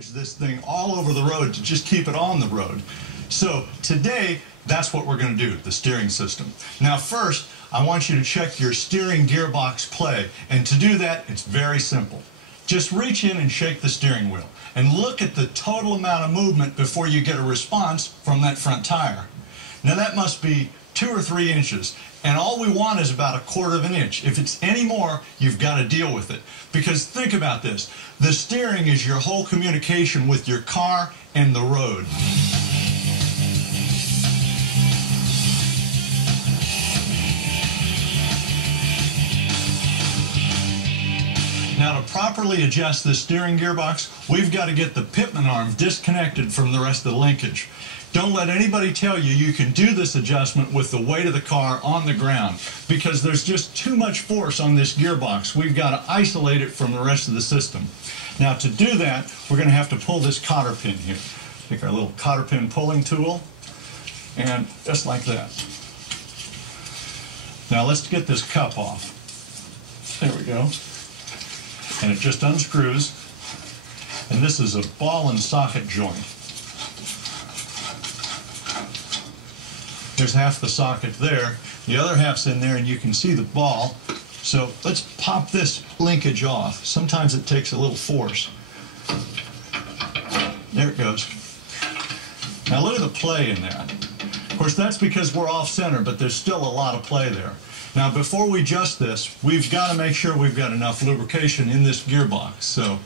manage this thing all over the road to just keep it on the road. So today, that's what we're going to do, the steering system. Now first, I want you to check your steering gearbox play. And to do that, it's very simple. Just reach in and shake the steering wheel. And look at the total amount of movement before you get a response from that front tire. Now that must be 2 or 3 inches. And all we want is about 1/4 of an inch. If it's any more, you've got to deal with it. Because think about this. The steering is your whole communication with your car and the road. Now to properly adjust the steering gearbox, we've got to get the pitman arm disconnected from the rest of the linkage. Don't let anybody tell you you can do this adjustment with the weight of the car on the ground, because there's just too much force on this gearbox. We've got to isolate it from the rest of the system. Now to do that, we're going to have to pull this cotter pin here. Take our little cotter pin pulling tool, and just like that. Now let's get this cup off. There we go. And it just unscrews. And this is a ball and socket joint. There's half the socket there. The other half's in there, and you can see the ball. So let's pop this linkage off. Sometimes it takes a little force. There it goes. Now look at the play in that. Of course, that's because we're off center, but there's still a lot of play there. Now before we adjust this, we've got to make sure we've got enough lubrication in this gearbox. So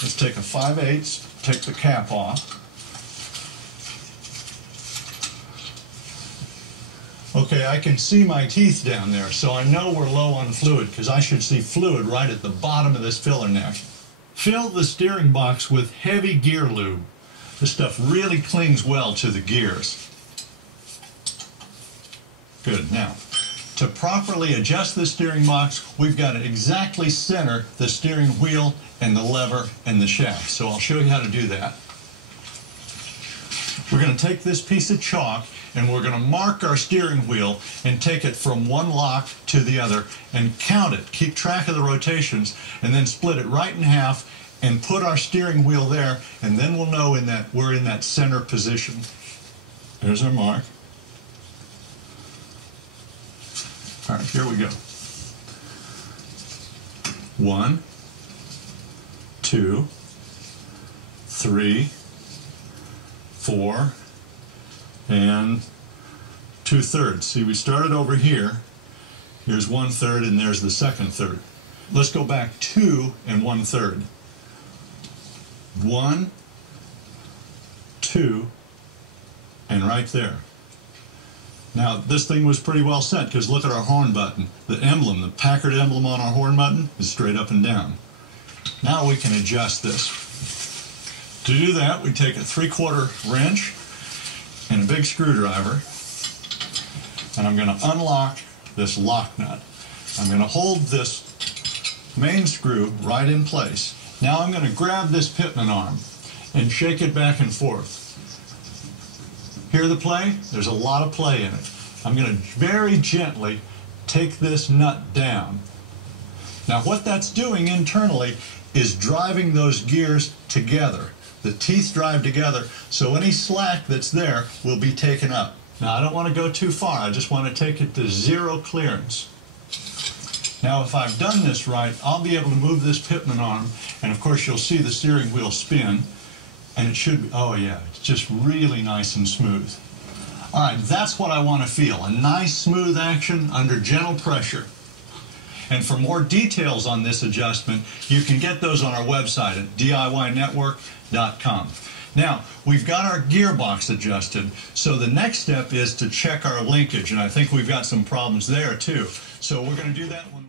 let's take a 5/8, take the cap off. Okay, I can see my teeth down there, so I know we're low on fluid, because I should see fluid right at the bottom of this filler neck. Fill the steering box with heavy gear lube. This stuff really clings well to the gears. Good. Now, to properly adjust the steering box, we've got to exactly center the steering wheel and the lever and the shaft. So I'll show you how to do that. We're going to take this piece of chalk and we're going to mark our steering wheel and take it from one lock to the other and count it. Keep track of the rotations and then split it right in half and put our steering wheel there, and then we'll know we're in that center position. There's our mark. All right, here we go. 1, 2, 3, 4, and 2/3. See, we started over here. Here's 1/3, and there's the 2nd third. Let's go back 2 and 1/3. 1, 2, and right there. Now, this thing was pretty well set, because look at our horn button. The emblem, the Packard emblem on our horn button, is straight up and down. Now we can adjust this. To do that, we take a 3/4 wrench and a big screwdriver, and I'm going to unlock this lock nut. I'm going to hold this main screw right in place. Now I'm going to grab this pitman arm and shake it back and forth. Hear the play? There's a lot of play in it. I'm going to very gently take this nut down. Now what that's doing internally is driving those gears together. The teeth drive together, so any slack that's there will be taken up. Now I don't want to go too far, I just want to take it to 0 clearance. Now if I've done this right, I'll be able to move this pitman arm, and of course you'll see the steering wheel spin, and it should be, oh yeah, it's just really nice and smooth. Alright, that's what I want to feel, a nice smooth action under gentle pressure. And for more details on this adjustment, you can get those on our website at DIYnetwork.com. Now, we've got our gearbox adjusted, so the next step is to check our linkage, and I think we've got some problems there too. So we're going to do that when